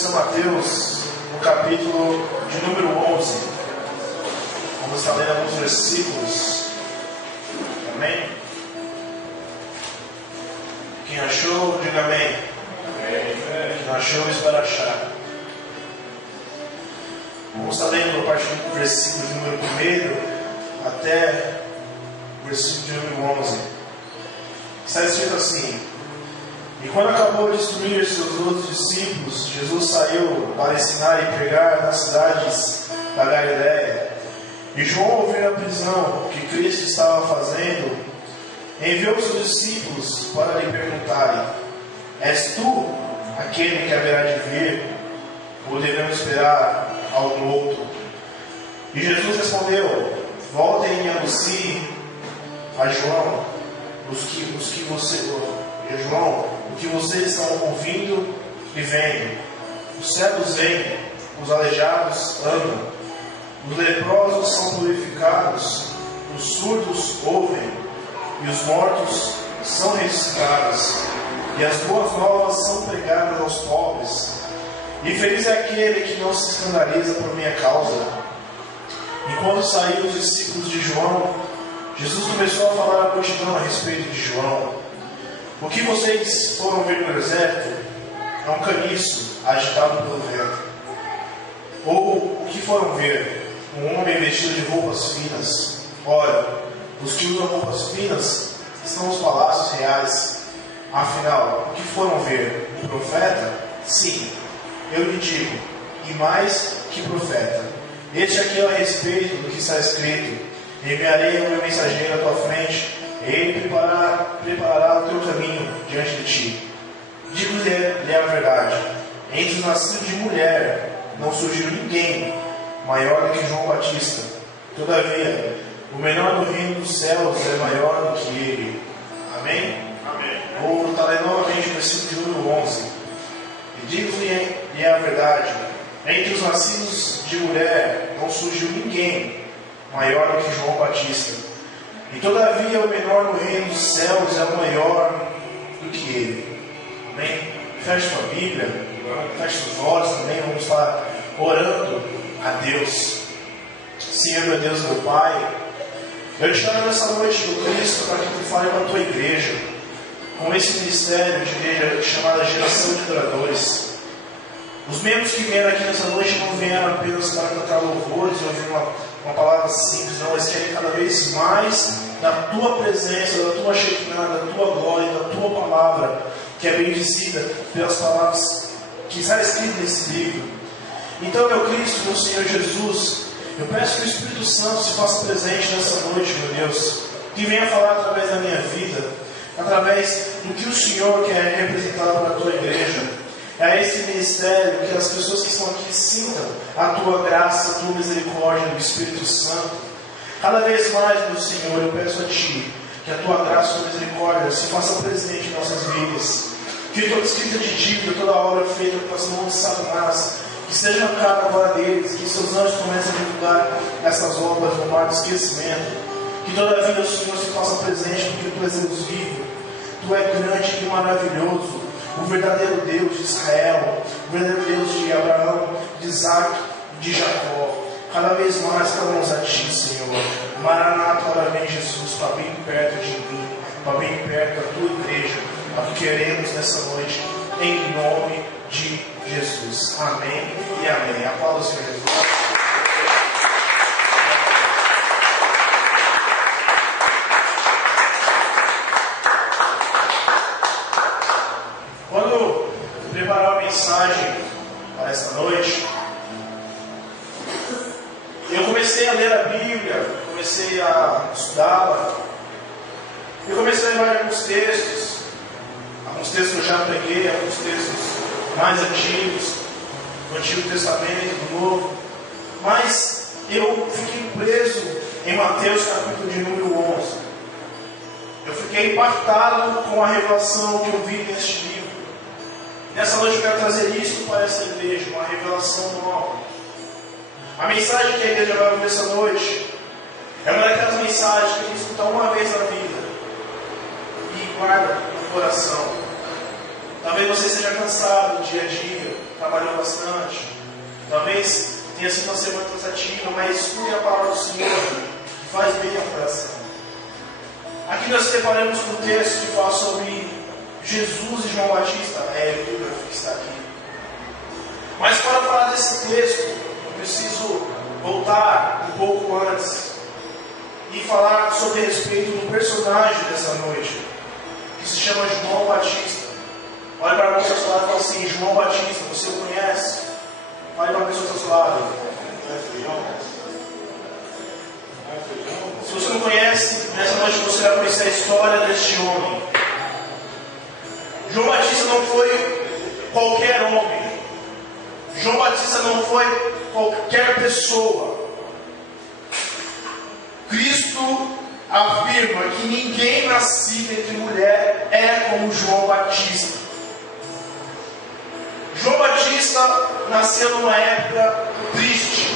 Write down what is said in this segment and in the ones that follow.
São Mateus, no capítulo de número 11. Vamos estar lendo alguns versículos. Amém? Quem achou, diga amém. Quem não achou, espera achar. Vamos estar lendo a partir do versículo de número 1 até o versículo de número 11. Está escrito assim: E quando acabou de instruir seus outros discípulos, Jesus saiu para ensinar e pregar nas cidades da Galiléia. E João, ouvindo a prisão que Cristo estava fazendo, enviou seus discípulos para lhe perguntarem: És tu aquele que haverá de vir, ou devemos esperar algum outro? E Jesus respondeu: Voltem e anunciem a João o que vocês estão ouvindo e vendo. Os cegos veem, os aleijados andam, os leprosos são purificados, os surdos ouvem, e os mortos são ressuscitados, e as boas novas são pregadas aos pobres. E feliz é aquele que não se escandaliza por minha causa. E quando saíram os discípulos de João, Jesus começou a falar à multidão a respeito de João. O que vocês foram ver no deserto é um caniço agitado pelo vento. Ou o que foram ver? Um homem vestido de roupas finas. Ora, os que usam roupas finas estão nos palácios reais. Afinal, o que foram ver? Um profeta? Sim, eu lhe digo, e mais que profeta. Este aqui é a respeito do que está escrito: Enviarei o meu mensageiro à tua frente, e ele preparará o teu caminho diante de ti. Digo-lhe a verdade: entre os nascidos de mulher não surgiu ninguém maior do que João Batista. Todavia, o menor no reino dos céus é maior do que ele. Amém? Amém. Vou ler novamente o versículo de número 11. E digo-lhe a verdade: entre os nascidos de mulher não surgiu ninguém maior do que João Batista. E todavia o menor no reino dos céus é maior do que ele. Amém? Feche sua Bíblia, feche seus olhos também, vamos estar orando a Deus. Senhor, meu Deus, meu Pai, eu te oro nessa noite do Cristo para que tu fale com a tua igreja, com esse ministério de igreja chamada Geração de Adoradores. Os membros que vieram aqui nessa noite não vieram apenas para cantar louvores e ouvir uma palavra simples, não, eles querem cada vez mais da tua presença, da tua Shekinah, da tua glória, da tua palavra, que é bendizida pelas palavras que está escrito nesse livro. Então, meu Cristo, meu Senhor Jesus, eu peço que o Espírito Santo se faça presente nessa noite, meu Deus, que venha falar através da minha vida, através do que o Senhor quer representar para a tua igreja. É esse ministério que as pessoas que estão aqui sintam a tua graça, a tua misericórdia do Espírito Santo. Cada vez mais, meu Senhor, eu peço a Ti que a tua graça e a tua misericórdia se faça presente em nossas vidas. Que toda escrita de dívida, toda obra feita pelas mãos de Satanás, que seja arrancada agora deles, que seus anjos comecem a divulgar essas obras no mar do esquecimento. Que todavia o Senhor se faça presente, porque Tu és Deus vivo, Tu és grande e maravilhoso, o verdadeiro Deus de Israel, o verdadeiro Deus de Abraão, de Isaac e de Jacó. Cada vez mais clamamos a Ti, Senhor. Maranata, ora vem Jesus, para bem perto de mim, para bem perto da Tua igreja, a que queremos nessa noite, em nome de Jesus. Amém e amém. Aplauda o Senhor Jesus. Quando preparar a mensagem para esta noite, eu comecei a ler a Bíblia, comecei a estudá-la, eu comecei a lembrar de alguns textos que eu já preguei, alguns textos mais antigos, do Antigo Testamento, do Novo, mas eu fiquei preso em Mateus capítulo de número 11. Eu fiquei impactado com a revelação que eu vi neste livro. Nessa noite eu quero trazer isso para essa igreja, uma revelação nova. A mensagem que a igreja vai ouvir essa noite é uma daquelas mensagens que a gente escuta uma vez na vida e guarda no coração. Talvez você seja cansado do dia a dia, trabalhou bastante. Talvez tenha sido uma semana cansativa, mas escute a palavra do Senhor, que faz bem ao coração. Aqui nós separamos um texto que fala sobre Jesus e João Batista, é o biógrafo que está aqui. Mas para falar desse texto, eu preciso voltar um pouco antes e falar sobre a respeito do personagem dessa noite, que se chama João Batista. Olha para a pessoa do seu lado e fala assim: João Batista, você o conhece? Fale para a pessoa do seu lado. Se você não conhece, nessa noite você vai conhecer a história deste homem. João Batista não foi qualquer homem. João Batista não foi qualquer pessoa. Cristo afirma que ninguém nascido entre mulher é como João Batista. João Batista nasceu numa época triste,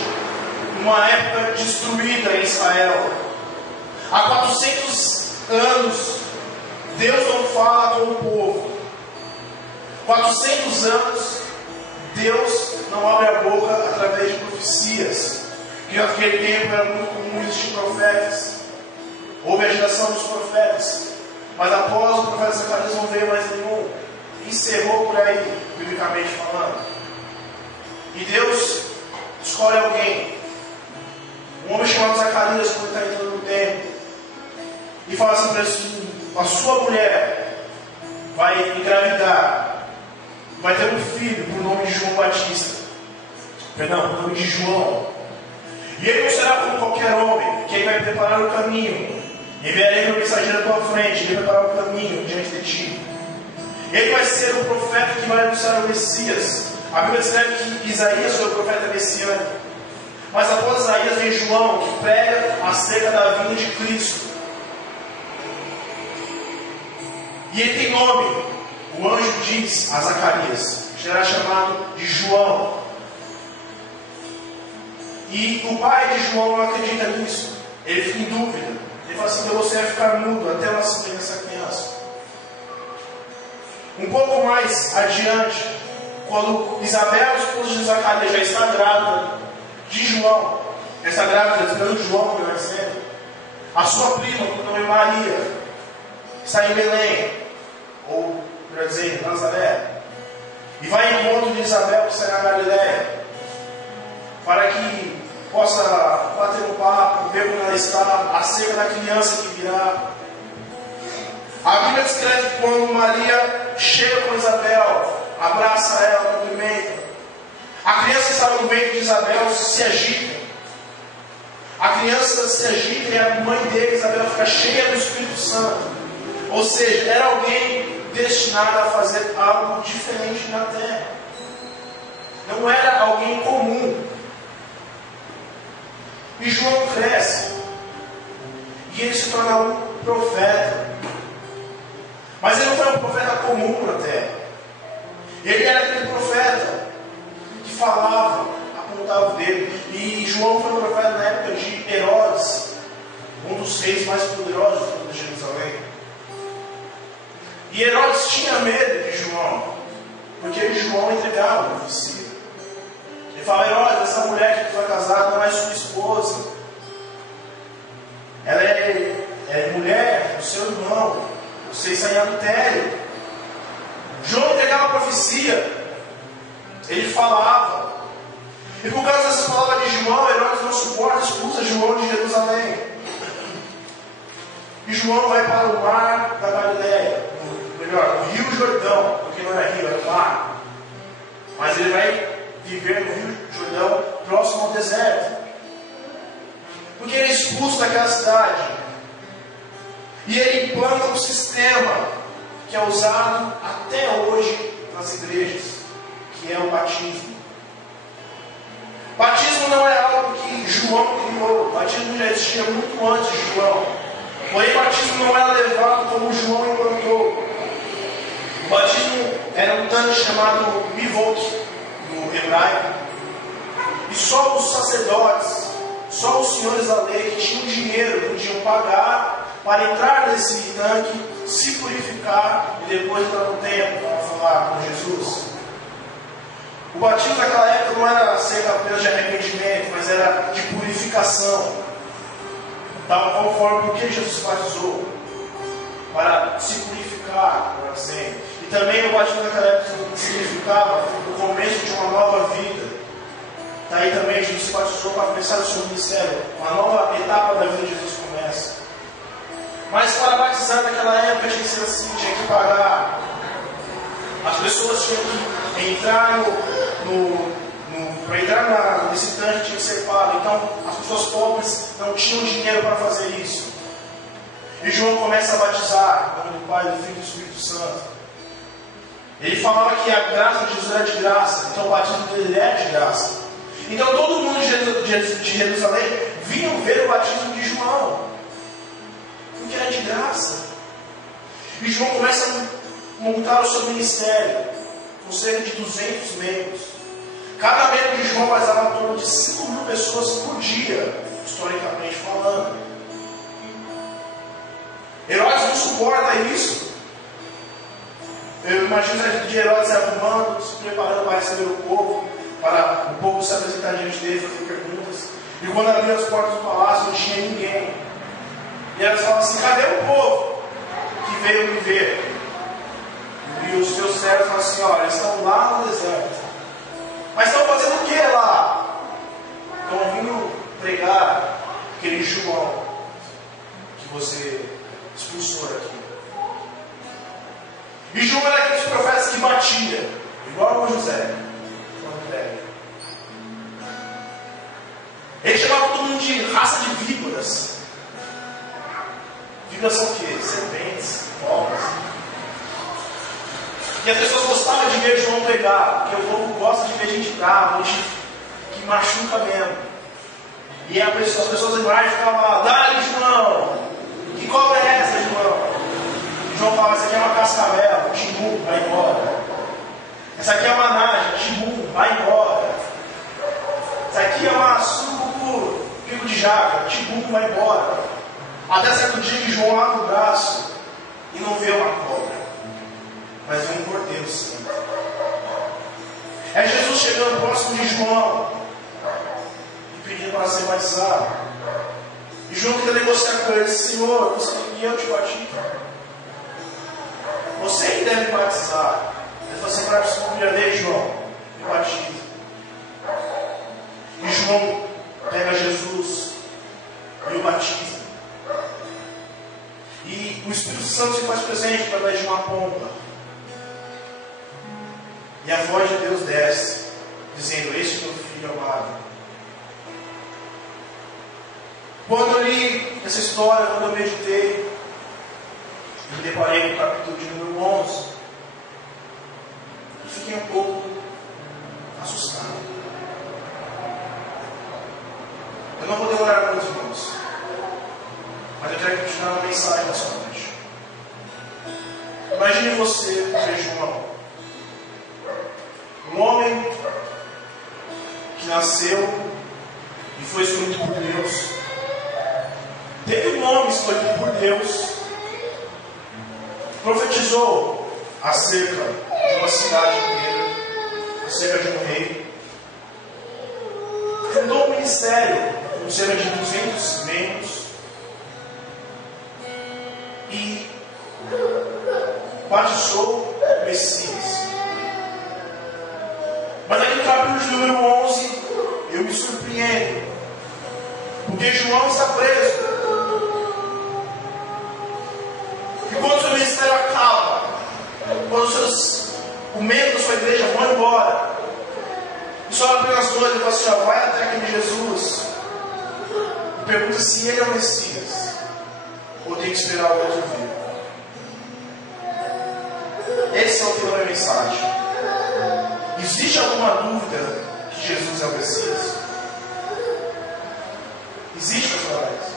numa época destruída em Israel. Há 400 anos, Deus não fala com o povo. 400 anos, Deus não abre a boca através de profecias. Que naquele tempo era muito comum existir profetas. Houve a geração dos profetas. Mas após o profeta Zacarias não veio mais nenhum. Encerrou por aí, biblicamente falando. E Deus escolhe alguém. Um homem chamado Zacarias, quando está entrando no templo. E fala assim para ele: a sua mulher vai engravidar. Vai ter um filho por nome de João Batista. Perdão, por nome de João. E ele não será como qualquer homem, que ele vai preparar o caminho. Enviarei meu mensageiro à tua frente, ele vai preparar o caminho diante de ti. Ele vai ser o profeta que vai anunciar o Messias. A Bíblia escreve que Isaías foi o profeta messiânico. Mas após Isaías vem João, que prega acerca da vinda de Cristo. E ele tem nome. O anjo diz a Zacarias: será chamado de João. E o pai de João não acredita nisso. Ele fica em dúvida. Ele fala assim: você vai ficar mudo até o nascimento dessa criança. Um pouco mais adiante, quando Isabel, esposa de Zacarias, já está grávida de João, já está grávida esperando João que vai ser, a sua prima, com o nome Maria, está em Belém, ou melhor dizer, em Nazaré, e vai em encontro de Isabel, que está na Galiléia, para que possa bater no papo, ver como ela está, acerca da criança que virá. A Bíblia descreve que quando Maria chega com Isabel, abraça ela, cumprimenta. A criança que estava no ventre de Isabel se agita. A criança se agita e a mãe dele, Isabel, fica cheia do Espírito Santo. Ou seja, era alguém destinado a fazer algo diferente na terra. Não era alguém comum. E João cresce. E ele se torna um profeta. Mas ele não foi um profeta comum na terra. Ele era aquele profeta que falava, apontava o dedo. E João foi um profeta na época de Herodes, um dos reis mais poderosos de Jerusalém. E Herodes tinha medo de João, porque João entregava a profecia. Ele fala: Herodes, essa mulher que tu vai casar não é sua esposa. Ela é mulher do seu irmão. Você está em adultério. João entregava a profecia. Ele falava. E por causa dessas palavras de João, Herodes não suporta, expulsa João de Jerusalém. E João vai para o mar da Galiléia. Melhor, o Rio Jordão, porque não era rio, era mar. Mas ele vai viver no Rio Jordão, próximo ao deserto. Porque ele é expulso daquela cidade. E ele implanta um sistema que é usado até hoje nas igrejas, que é o batismo. Batismo não é algo que João criou. Batismo já existia muito antes de João. Porém, batismo não era levado como João implantou. O batismo era um tanque chamado mivot, no hebraico. E só os sacerdotes, só os senhores da lei que tinham dinheiro podiam pagar para entrar nesse tanque, se purificar e depois entrar no templo para falar com Jesus. O batismo naquela época não era acerca apenas de arrependimento, mas era de purificação. Tal conforme o que Jesus batizou, para se purificar para sempre. E também o batismo naquela época significava o começo de uma nova vida. Daí também Jesus se batizou para começar o seu ministério. Uma nova etapa da vida de Jesus começa. Mas para batizar naquela época tinha que ser assim, tinha que pagar. As pessoas tinham que entrar para entrar nesse tanque tinha que ser pago. Então as pessoas pobres não tinham dinheiro para fazer isso. E João começa a batizar em nome do Pai, do Filho e do Espírito Santo. Ele falava que a graça de Jesus era de graça, então o batismo dele é de graça. Então todo mundo de Jerusalém vinham ver o batismo de João, porque era de graça. E João começa a montar o seu ministério com cerca de 200 membros. Cada membro de João batizava em torno de 5.000 pessoas por dia, historicamente falando. Herodes não suporta isso. Eu imagino a gente de Herodes se arrumando, se preparando para receber o povo, para o povo se apresentar diante dele, fazer perguntas. E quando abriu as portas do palácio, não tinha ninguém. E elas falavam assim: cadê o povo que veio me ver? E os seus servos falam assim: olha, eles estão lá no deserto. Mas estão fazendo o que lá? Estão vindo pregar aquele João que você expulsou aqui. E João era aqueles profetas que batia, igual o José. Ele chamava todo mundo de raça de víboras. Víboras são o quê? Serpentes, cobras. E as pessoas gostavam de ver João pregar, porque o povo gosta de ver gente brava, gente que machuca mesmo. E as pessoas demais ficavam lá: dá-lhe, João! Que cobra é essa, João? E João falava: essa aqui é uma cascavel, timbu, vai embora. Essa aqui é uma naja, timbu, vai embora. Essa aqui é uma surucucu, pico de jaca, timbu, vai embora. Até certo dia que João abre o braço e não vê uma cobra, mas vê um cordeiro santo. É Jesus chegando próximo de João e pedindo para ser batizado. E João queria negociar com ele: Senhor, você quer que eu te batize? Você que deve batizar. Ele falou assim: para a filha dele, João, me batiza. E João pega Jesus e o batiza. E o Espírito Santo se faz presente através de uma pomba. E a voz de Deus desce, dizendo: este é meu filho amado. Quando eu li essa história, quando eu meditei, me deparei no capítulo de número 11 e fiquei um pouco assustado. Eu não vou demorar muito, irmãos, mas eu quero continuar uma mensagem nessa noite. Imagine você, João, um homem que nasceu e foi escolhido por Deus, teve um nome escolhido por Deus, profetizou acerca de uma cidade inteira, acerca de um rei, fundou um ministério com cerca de 200 membros e batizou o Messias. Mas aqui no capítulo de número 11, eu me surpreendo, porque João está preso. E quando o seu ministério acaba, quando os membros da sua igreja vão embora, e só apenas dois, ele fala assim: ó, vai até aquele Jesus e pergunta se ele é o Messias ou tem que esperar o outro vir. Esse é o tema da mensagem. Existe alguma dúvida que Jesus é o Messias? Existe,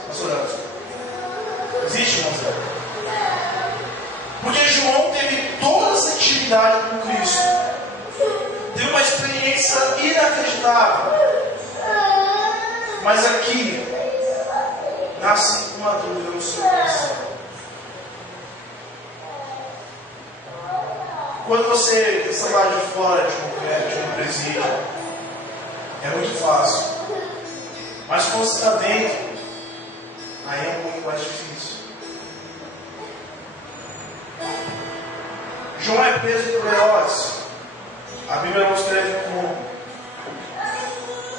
pastor Anderson? Existe, irmão Zé? Porque João teve toda essa intimidade com Cristo, teve uma experiência inacreditável, mas aqui nasce uma dúvida no seu coração. Quando você está lá de fora de um presídio, é muito fácil. Mas quando você está dentro, aí é um pouco mais difícil. João é preso por Herodes. A Bíblia não escreve como.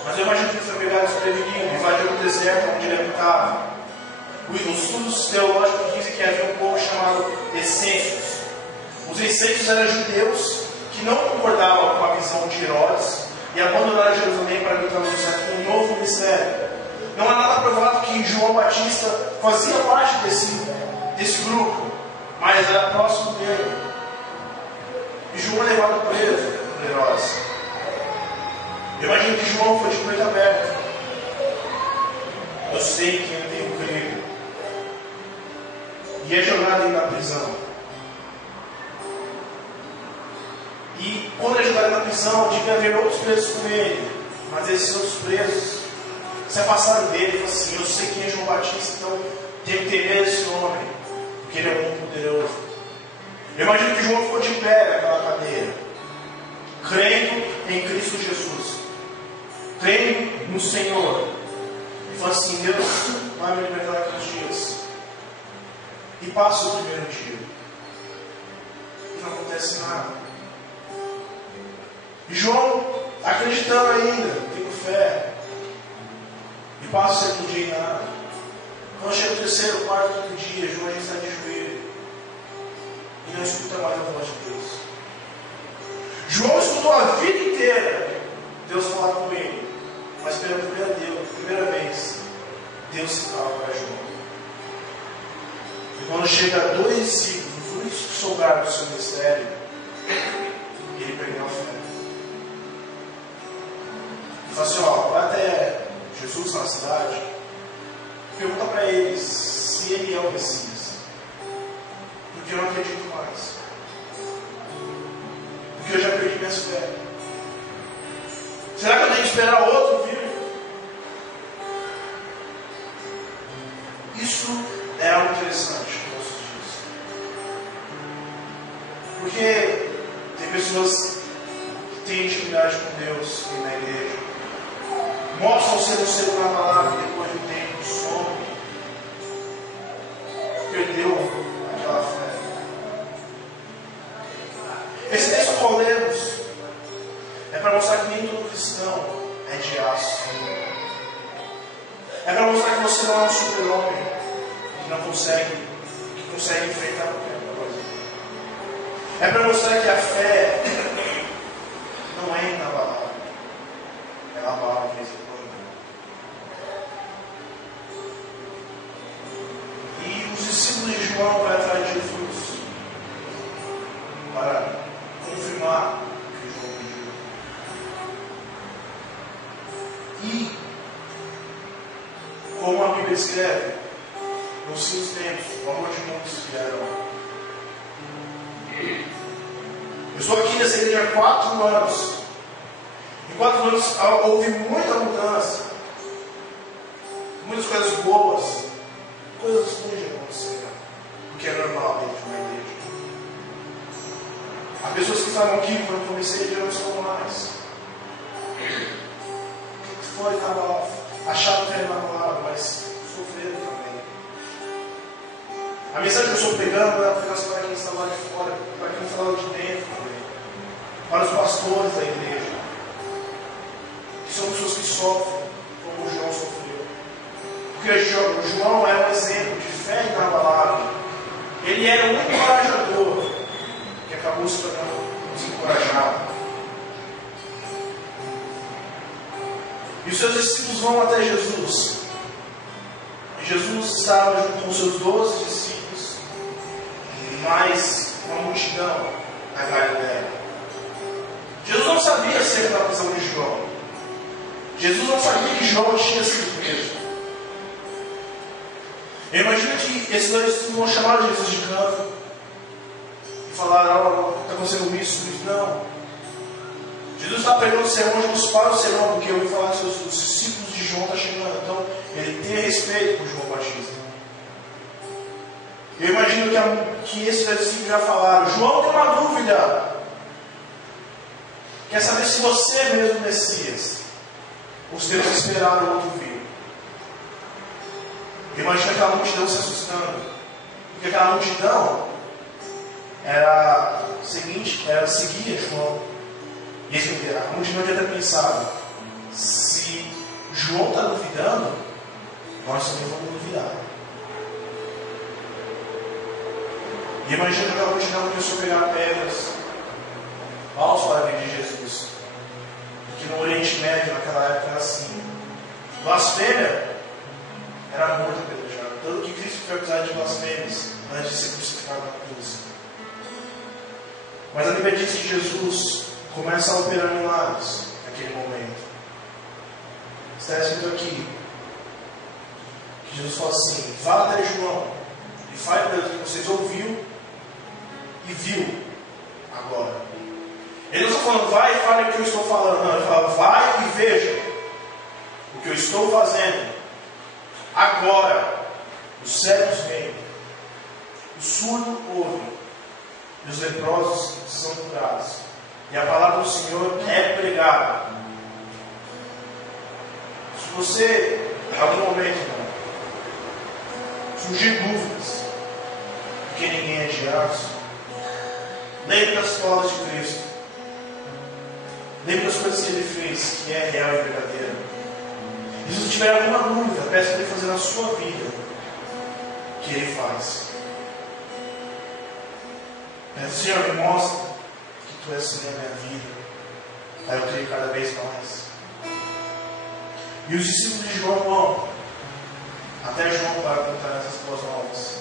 Mas eu imagino que ele foi pegado desprevenido, invadiu o deserto onde ele habitava. Os estudos teológicos dizem que havia um povo chamado essêncios. Os essêncios eram judeus que não concordavam com a visão de Herodes e abandonaram Jerusalém para habitar no deserto com um novo ministério. Não há nada provado que João Batista fazia parte desse grupo, mas era próximo dele. E João é levado preso por Herodes. Eu imagino que João foi de peito aberto. Eu sei que ele tem um perigo. E é jogado aí na prisão. E quando é jogado na prisão, devia haver outros presos com ele. Mas esses outros presos se afastaram dele e falaram assim: eu sei quem é João Batista, então tenho que temer esse homem, porque ele é muito poderoso. Eu imagino que João ficou de pé naquela cadeira, crendo em Cristo Jesus, crendo no Senhor, e falou assim: Deus vai me libertar naqueles dias. E passa o primeiro dia, e não acontece nada. E João, acreditando ainda, tendo fé, e passa o segundo dia e nada. Quando chega o terceiro, quarto, quinto dia, João já está de joelho e não escuta mais a voz de Deus. João escutou a vida inteira Deus falar com ele, mas pela primeira vez, Deus se fala para João. E quando chega a 2 discípulos, os únicos que sobraram do seu ministério, ele perdeu a fé. E fala assim: ó, vai até Jesus na cidade, pergunta para eles se ele é o Messias, porque eu não acredito mais, porque eu já perdi minhas fé. Será que eu tenho que esperar outro vir? Isso é algo interessante nos nossos dias, porque tem pessoas que têm intimidade com Deus e na igreja, mostram ser um ser na palavra, depois de um tempo de sono, perdeu aquela fé. Esse texto que lemos é para mostrar que nem todo cristão é de aço. É para mostrar que você não é um super-homem que consegue enfrentar qualquer coisa. É para mostrar que a fé não é inabalável. Ela abala de vez em quando. E os discípulos de João vão atrás de Jesus para confirmar o que João pediu. E, como a Bíblia escreve, nos seus tempos, onde muitos vieram. Eu estou aqui nessa igreja há 4 anos. Em 4 anos houve muita mudança, muitas coisas boas, coisas ruins de acontecer, o que é normal dentro de uma igreja. Há pessoas que estavam aqui quando comecei e já não estão mais. Foi achado que era namorado, mas sofreram também. A mensagem que eu estou pregando é apenas para quem está lá de fora, para quem está lá de dentro também, para os pastores da igreja, que são pessoas que sofrem, como o João sofreu. Porque João é um exemplo de fé inabalável. Ele era um encorajador que acabou se tornando desencorajado. E os seus discípulos vão até Jesus. E Jesus estava junto com os seus 12 discípulos e mais uma multidão na Galileia. Jesus não sabia acerca da prisão de João. Jesus não sabia que João tinha sido preso. Eu imagino que esses 2 discípulos vão chamar Jesus de canto e falaram: está acontecendo isso. Não. Jesus está pregando o sermão, Jesus para o sermão, porque eu ouvi falar que os discípulos de João estão chegando. Então, ele tem respeito por João Batista. Eu imagino que esses discípulos já falaram: João tem uma dúvida. quer saber se você é mesmo o Messias, ou se temos que esperar o outro vir. Imagina aquela multidão se assustando, porque aquela multidão era seguia João. E a multidão já ter pensado: se João está duvidando, nós também vamos duvidar. E imagina que aquela multidão começou a pegar pedras, paus para a vida de Jesus. Porque no Oriente Médio, naquela época, era assim: blasfêmia era morto apedrejado. Tanto que Cristo foi acusado de blasfêmias antes de ser crucificado na cruz. Mas a Bíblia diz que Jesus começa a operar milagres naquele momento. Está escrito aqui que Jesus fala assim: vá até João e fale para ele que vocês ouviu e viu agora. Ele não está falando vai e fale o que eu estou falando, não. Ele fala vai e veja o que eu estou fazendo agora. Os cegos veem, o surdo ouve e os leprosos são curados. E a palavra do Senhor é pregada. Se você, em algum momento, irmão, surgir dúvidas, porque ninguém é de aço, lembre das palavras de Cristo. Lembre das coisas que Ele fez, que é real e verdadeira. E se você tiver alguma dúvida, peça para Ele fazer na sua vida o que Ele faz. Peça: Senhor, me mostra que Tu és Senhor na minha vida, para eu crer cada vez mais. E os discípulos de João vão até João para contar essas boas novas.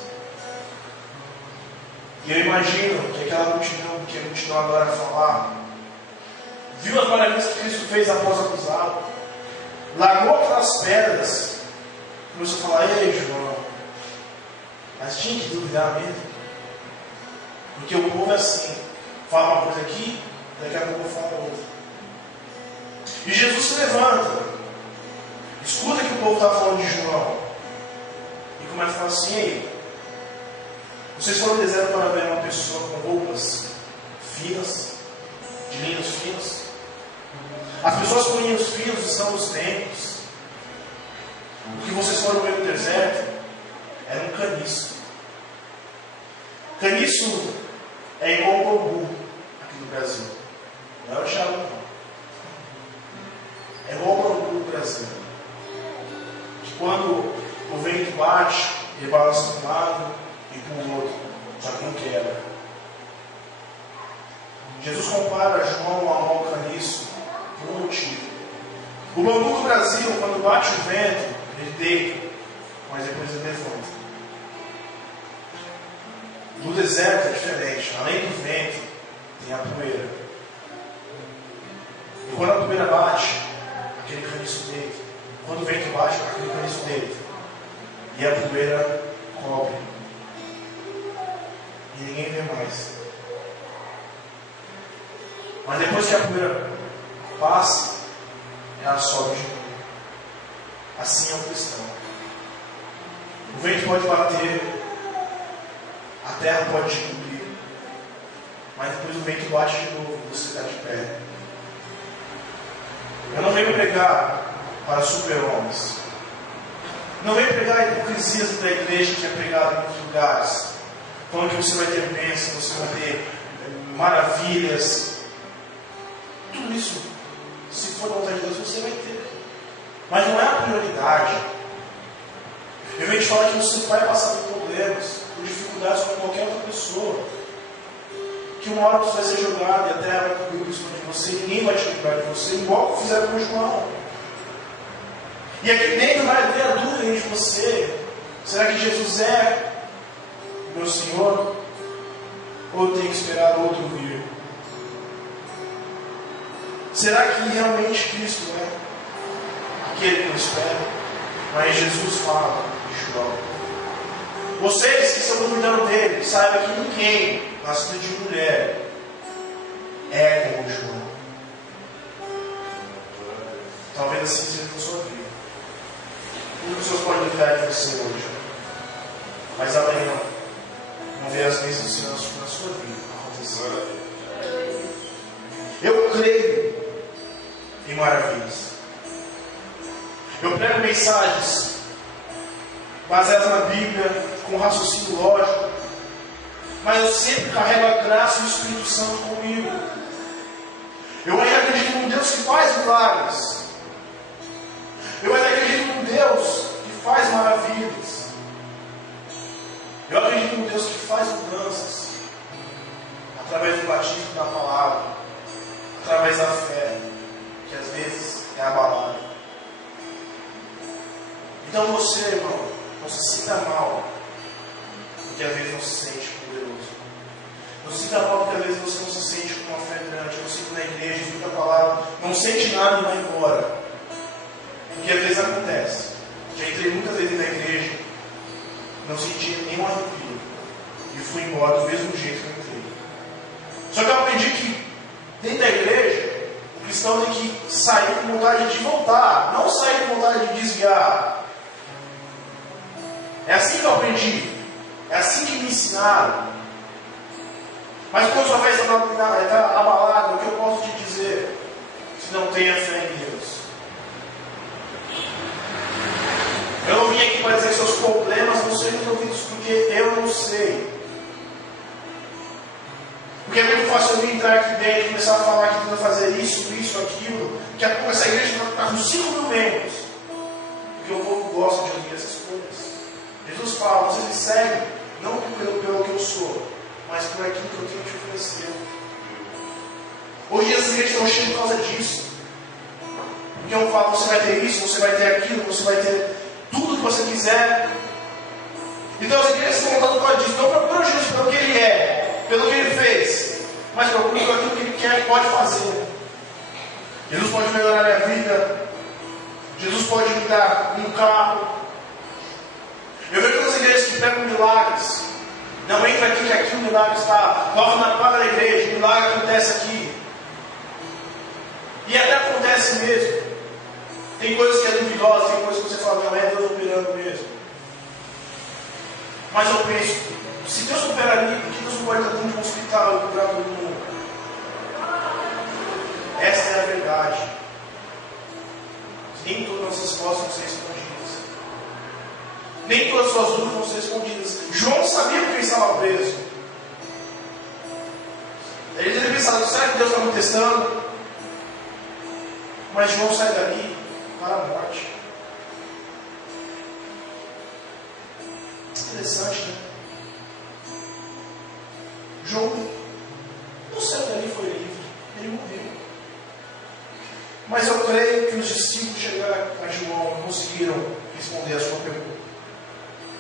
E eu imagino que aquela multidão, que a multidão agora falar, viu as maravilhas que Cristo fez após acusá-lo, largou aquelas pedras, começou a falar: ei, João, mas tinha que duvidar mesmo? Porque o povo é assim, fala uma coisa aqui, daqui a pouco fala outra. E Jesus se levanta, escuta que o povo está falando de João, e começa a falar assim: ei, vocês foram ao deserto para ver uma pessoa com roupas finas, de linhos finos? As pessoas com linhos finos estão nos templos. O que vocês foram ver no deserto era um caniço. Caniço é igual ao bambu aqui no Brasil. Não é o charuto, não. É igual ao bambu no Brasil. Que quando o vento bate, ele balança para um lado e para o outro, só que não quebra. Jesus compara João ao caniço por um motivo. O bambu do Brasil, quando bate o vento, ele deita, mas depois ele levanta. No deserto é diferente. Além do vento, tem a poeira. E quando a poeira bate, aquele caniço deita. Quando o vento bate, aquele caniço deita. E a poeira cobre. E ninguém vê mais. Mas depois que a poeira passa, ela sobe de novo. Assim é o cristão. O vento pode bater, a terra pode te cobrir, mas depois o vento bate de novo e você está de pé. Eu não venho pregar para super-homens. Não venho pregar a hipocrisia da igreja que é pregada em muitos lugares, falando que você vai ter bênção, você vai ter maravilhas. Tudo isso, se for da vontade de Deus, você vai ter. Mas não é a prioridade. Eu venho te falar que você vai passar por problemas, por dificuldades como qualquer outra pessoa. Que uma hora você vai ser jogado e a terra vai cobrir por cima de você, e ninguém vai te livrar de você, igual fizeram com João. E aqui dentro vai ter a dúvida entre você: será que Jesus é o meu Senhor? Ou eu tenho que esperar outro vir? Será que realmente Cristo é aquele que eu espero? Mas Jesus fala de João: vocês que estão duvidando dele, saibam que ninguém nascido de mulher é como João. Talvez assim seja na sua vida. Muitas pessoas podem duvidar de você hoje, mas amanhã vão ver as mesmas cenas na sua vida acontecer. Eu creio em maravilhas. Eu prego mensagens baseadas na Bíblia, com raciocínio lógico, mas eu sempre carrego a graça do Espírito Santo comigo. Eu ainda acredito num Deus que faz milagres. Eu ainda acredito num Deus que faz maravilhas. Eu acredito num Deus que faz mudanças através do batismo da palavra, através da fé, que às vezes é abalada. Então você, irmão, não se sinta mal, porque às vezes não se sente poderoso. Não se sinta mal, porque às vezes você não se sente com uma fé grande. Você fica na igreja, escuta a palavra, não sente nada e vai embora. Porque às vezes acontece. Já entrei muitas vezes na igreja, não senti nenhum arrepio, e fui embora do mesmo jeito que eu entrei. Só que eu aprendi que dentro da igreja, o cristão tem que sair com vontade de voltar, não sair com vontade de desviar. É assim que eu aprendi, é assim que me ensinaram. Mas quando sua fé está abalada, o que eu posso te dizer? Se não tenha fé em Deus. Eu não vim aqui para dizer que seus problemas não sejam resolvidos, porque eu não sei. Porque é muito fácil eu entrar aqui dentro e começar a falar que tenta fazer isso, aquilo. Daqui a pouco essa igreja vai ficar com 5 mil membros. Porque o povo gosta de ouvir essas coisas. Jesus fala, vocês me seguem, não pelo que eu sou, mas por aquilo que eu tenho te oferecido. Hoje as igrejas estão cheias por causa disso. Porque eu falo, você vai ter isso, você vai ter aquilo, você vai ter tudo que você quiser. Então as igrejas estão montando por causa disso. Não procura Jesus pelo que ele é, pelo que ele fez, mas procura por aquilo que ele quer e pode fazer. Jesus pode melhorar a minha vida. Jesus pode me dar um carro. Eu vejo todas as igrejas que pregam milagres. Não entra aqui que aqui o milagre está. Coloca na placa da igreja, o milagre acontece aqui. E até acontece mesmo. Tem coisas que é duvidosa, tem coisas que você fala, não é Deus operando mesmo. Mas eu penso, se Deus opera ali, por que Deus não pode estar dentro de um hospital e curar todo mundo? Essa é a verdade. Nem todas as respostas vão ser respondidas. Nem todas as suas dúvidas vão ser respondidas. João sabia porque ele estava preso. Ele deve ter pensado, será que Deus está me testando? Mas João sai dali para a morte. Interessante, né? João não saiu dali, foi livre. Ele morreu. Mas eu creio que os discípulos chegaram a João e conseguiram responder a sua pergunta.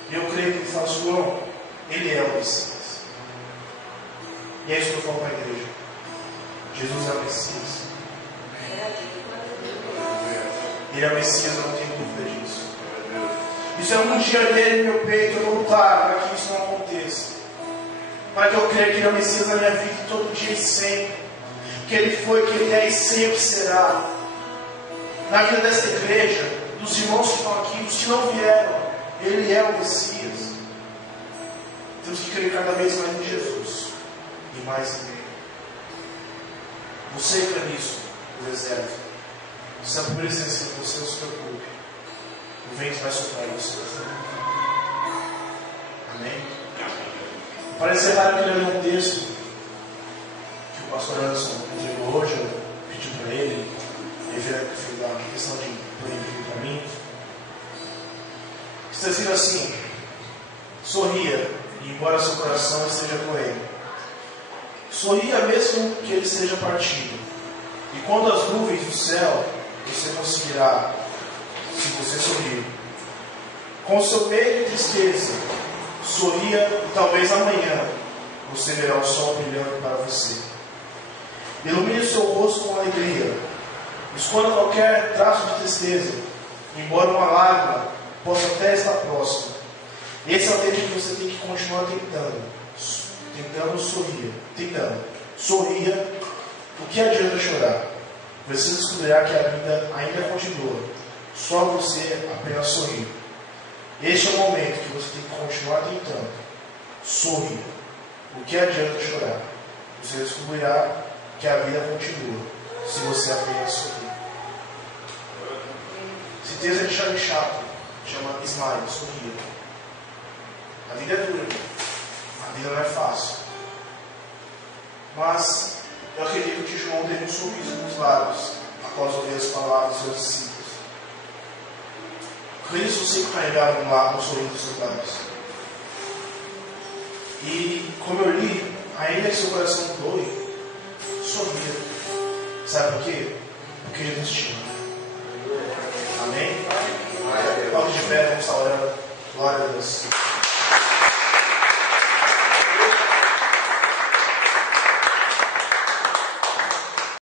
E eu creio que ele fala, João, ele é o Messias. E é isso que eu falo para a igreja. Jesus é o Messias. Ele é o Messias, eu não tenho dúvida disso. Isso é um dia dele no meu peito, eu vou lutar para que isso não aconteça. Para que eu creia que ele é o Messias na minha vida todo dia e sempre. Que ele foi, que ele é e sempre será. Na vida dessa igreja, dos irmãos que estão aqui, dos que não vieram, ele é o Messias. Temos que crer cada vez mais em Jesus e mais em Ele. Você entra nisso, o exército. Se a presença de você não se preocupe, o vento vai soprar em você. Amém? Para encerrar, eu queria ler um texto que o pastor Anderson entregou hoje. Eu pedi para ele, ele fez uma questão de planejamento para mim. Está escrito assim: sorria, embora seu coração esteja doendo. Sorria mesmo que ele esteja partido. E quando as nuvens do céu, você conseguirá, se você sorrir. Com seu medo e tristeza, sorria e talvez amanhã você verá o sol brilhando para você. Ilumine o seu rosto com alegria. Esconda qualquer traço de tristeza, embora uma lágrima possa até estar próximo. Esse é o tempo que você tem que continuar tentando sorrir. Sorria. O que adianta chorar? Você descobrirá que a vida ainda continua. Só você apenas sorrir. Este é o momento que você tem que continuar tentando. Sorria. O que adianta chorar? Você descobrirá que a vida continua. Se você apenas sorrir. texto é de Charlie Chaplin, chama Smile, sorria. A vida é dura, a vida não é fácil. Mas eu acredito que João teve um sorriso nos lábios após ouvir as palavras dos seus discípulos. Cristo sempre carregava um sorriso dos seus lábios. E como eu li, ainda que seu coração doe, sorria. Sabe por quê? Porque Jesus te ama. Amém? Toque de pé, vamos estar orando. Glória a Deus.